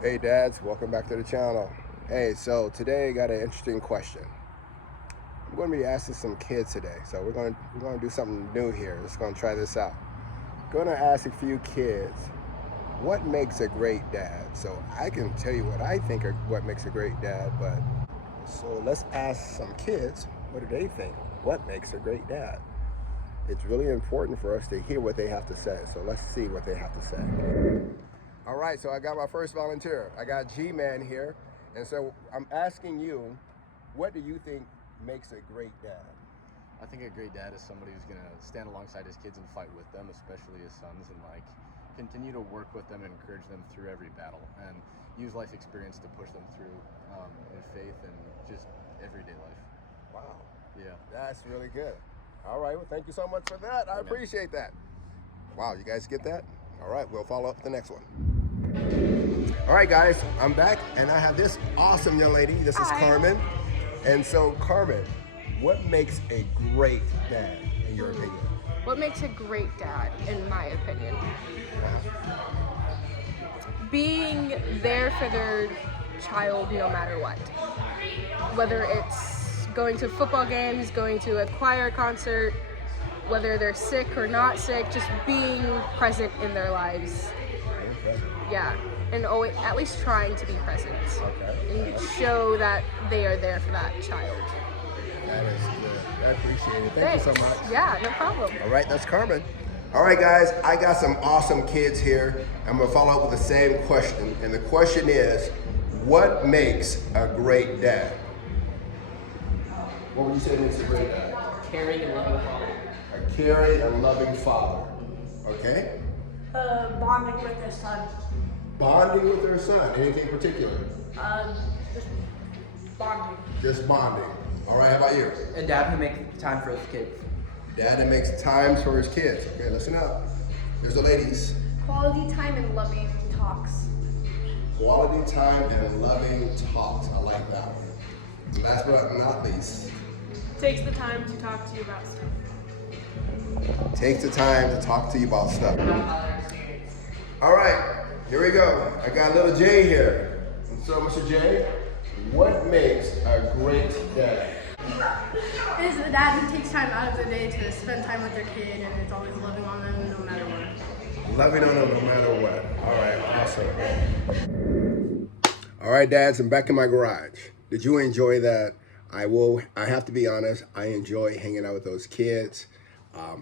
Hey dads, welcome back to the channel. Hey, so today I got an interesting question. I'm going to be asking some kids today. So we're going to do something new here. Let's going to try this out. Going to ask a few kids what makes a great dad. So I can tell you what I think what makes a great dad, but so let's ask some kids what do they think? What makes a great dad? It's really important for us to hear what they have to say. So let's see what they have to say. All right, so I got my first volunteer. I got G-Man here. And so I'm asking you, what do you think makes a great dad? I think a great dad is somebody who's going to stand alongside his kids and fight with them, especially his sons, and continue to work with them and encourage them through every battle and use life experience to push them through in faith and just everyday life. Wow. Yeah. That's really good. All right, well, thank you so much for that. I appreciate that. Wow, you guys get that? All right, we'll follow up with the next one. All right, guys, I'm back, and I have this awesome young lady. This is Carmen. And so, Carmen, what makes a great dad, in your opinion? What makes a great dad, in my opinion? Being there for their child no matter what. Whether it's going to football games, going to a choir concert, whether they're sick or not sick, just being present in their lives. Yeah, and always, at least trying to be present. Okay. And show that they are there for that child. That is good. I appreciate it. Thank you so much. Yeah, no problem. All right, that's Carmen. All right, guys, I got some awesome kids here. I'm gonna follow up with the same question. And the question is, what makes a great dad? What would you say makes a great dad? Caring and loving father. A caring and loving father. Okay? Bonding with their son. Bonding with their son. Anything particular? Just bonding. Just bonding. All right, how about you? A dad who makes time for his kids. Dad that makes times for his kids. Okay, listen up. Here's the ladies. Quality time and loving talks. Quality time and loving talks. I like that one. Last but not least. Takes the time to talk to you about stuff. Takes the time to talk to you about stuff. All right, here we go. I got little Jay here. And so, Mr. J, what makes a great dad? Is the dad who takes time out of their day to spend time with their kid and is always loving on them no matter what. Loving on them no matter what. All right, awesome. All right, dads, I'm back in my garage. Did you enjoy that? I have to be honest, I enjoy hanging out with those kids.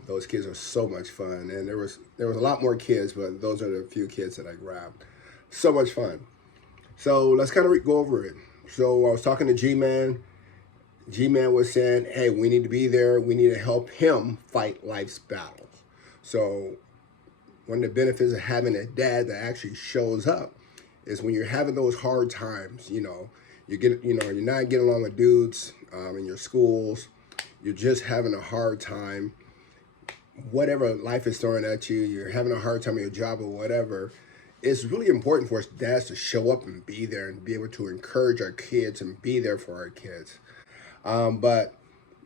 Those kids are so much fun. And there was a lot more kids, but those are the few kids that I grabbed. So much fun. So let's kind of go over it. So I was talking to G-Man. G-Man was saying, hey, we need to be there. We need to help him fight life's battles. So one of the benefits of having a dad that actually shows up is when you're having those hard times, you're not getting along with dudes in your schools. You're just having a hard time. Whatever life is throwing at you, you're having a hard time at your job or whatever. It's really important for us dads to show up and be there and be able to encourage our kids and be there for our kids. But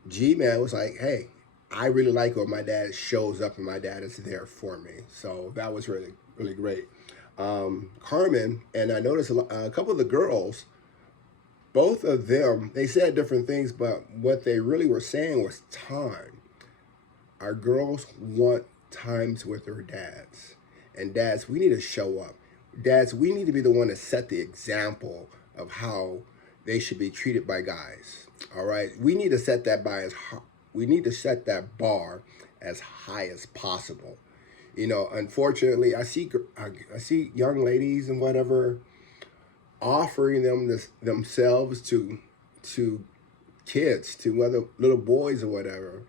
G-Man was like, hey, I really like when my dad shows up and my dad is there for me. So that was really, really great. Carmen, and I noticed a couple of the girls, both of them, they said different things, but what they really were saying was time. Our girls want times with their dads. And dads, we need to show up. Dads, we need to be the one to set the example of how they should be treated by guys. All right, we need to set that bar as high as possible. Unfortunately, I see young ladies and whatever offering themselves to kids, to other little boys or whatever.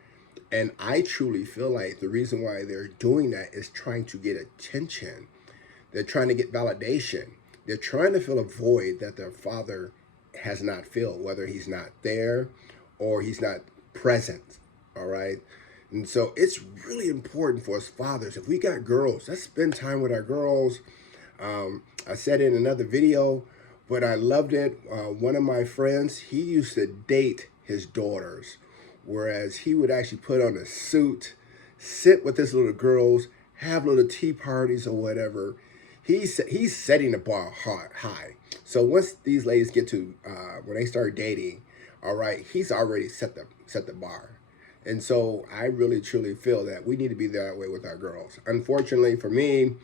And I truly feel like the reason why they're doing that is trying to get attention. They're trying to get validation. They're trying to fill a void that their father has not filled, whether he's not there or he's not present, all right? And so it's really important for us fathers, if we got girls, let's spend time with our girls. I said in another video, but I loved it. One of my friends, he used to date his daughters, whereas he would actually put on a suit, sit with his little girls, have little tea parties or whatever. he's setting the bar high. So once these ladies get to when they start dating, all right, he's already set the bar. And so I really truly feel that we need to be that way with our girls. Unfortunately for me,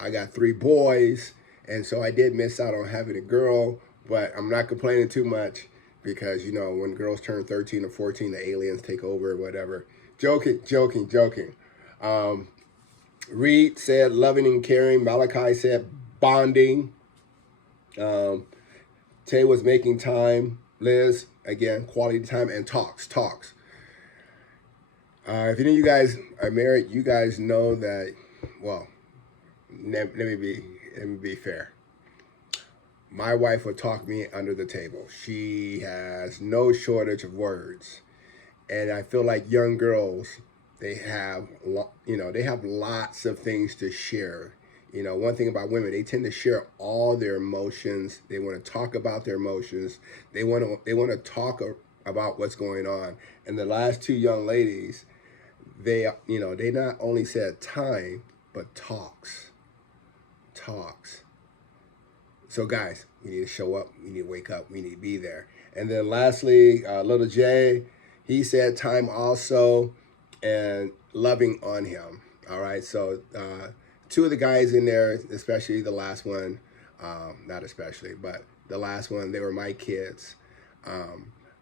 I got 3 boys, and so I did miss out on having a girl, but I'm not complaining too much because, you know, when girls turn 13 or 14, the aliens take over or whatever. Joking. Reed said loving and caring. Malachi said bonding. Tay was making time. Liz, again, quality time and talks. If any of you guys are married, you guys know that, well, let me be fair. My wife will talk me under the table. She has no shortage of words. And I feel like young girls, they have lots of things to share. You know, one thing about women, they tend to share all their emotions. They want to talk about their emotions. They want to talk about what's going on. And the last 2 young ladies, they not only said time, but talks. So guys, we need to show up. We need to wake up. We need to be there. And then lastly, little Jay, he said time also and loving on him. All right. So 2 of the guys in there, especially the last one, not especially, but the last one, they were my kids.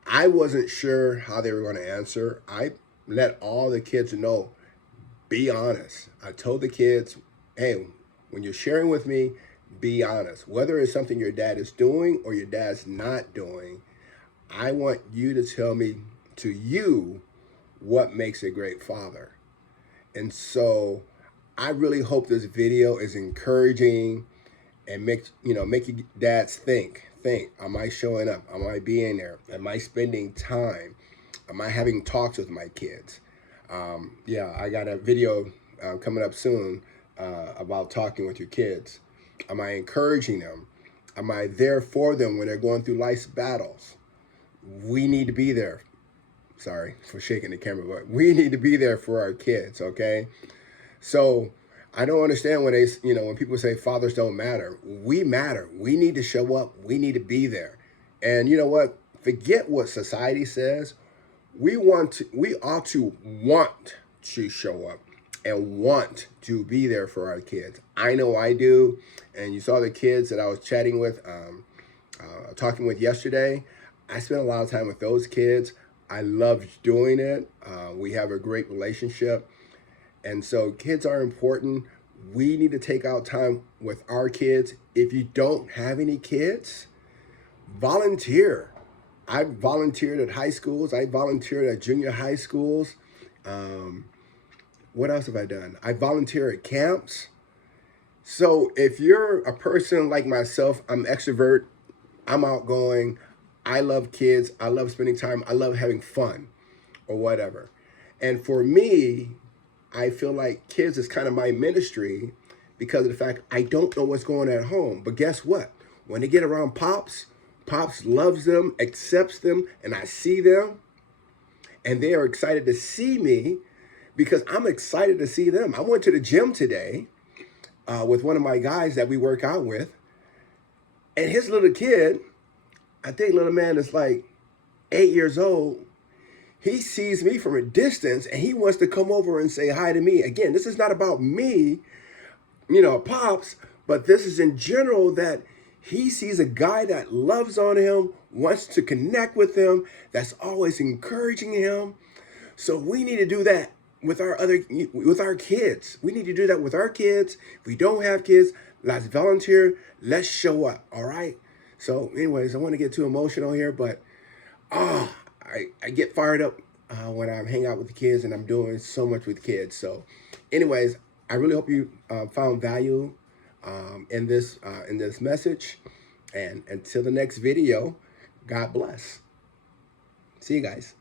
I wasn't sure how they were going to answer. I let all the kids know, be honest. I told the kids, hey, when you're sharing with me, be honest. Whether it's something your dad is doing or your dad's not doing, I want you to tell me to you what makes a great father. And so I really hope this video is encouraging and make you dads think, am I showing up? Am I being there? Am I spending time? Am I having talks with my kids? Yeah, I got a video coming up soon about talking with your kids. Am I encouraging them? Am I there for them when they're going through life's battles? We need to be there. Sorry for shaking the camera, but we need to be there for our kids, okay? So I don't understand when when people say fathers don't matter. We matter. We need to show up. We need to be there. And you know what? Forget what society says. We ought to want to show up and want to be there for our kids. I know I do. And you saw the kids that I was chatting with, talking with yesterday. I spent a lot of time with those kids. I love doing it. We have a great relationship. And so kids are important. We need to take out time with our kids. If you don't have any kids, volunteer. I volunteered at high schools. I volunteered at junior high schools. What else have I done? I volunteer at camps. So if you're a person like myself, I'm extrovert, I'm outgoing, I love kids, I love spending time, I love having fun or whatever. And for me, I feel like kids is kind of my ministry because of the fact I don't know what's going on at home. But guess what? When they get around Pops, Pops loves them, accepts them, and I see them. And they are excited to see me because I'm excited to see them. I went to the gym today with one of my guys that we work out with. And his little kid, I think little man is like 8 years old. He sees me from a distance and he wants to come over and say hi to me. Again, this is not about me, Pops, but this is in general that he sees a guy that loves on him, wants to connect with him, that's always encouraging him. So we need to do that with our kids. We need to do that with our kids. If we don't have kids, let's volunteer. Let's show up. All right. So anyways, I want to get too emotional here, but I get fired up when I hang out with the kids and I'm doing so much with kids. So anyways, I really hope you found value in this message. And until the next video, God bless. See you guys.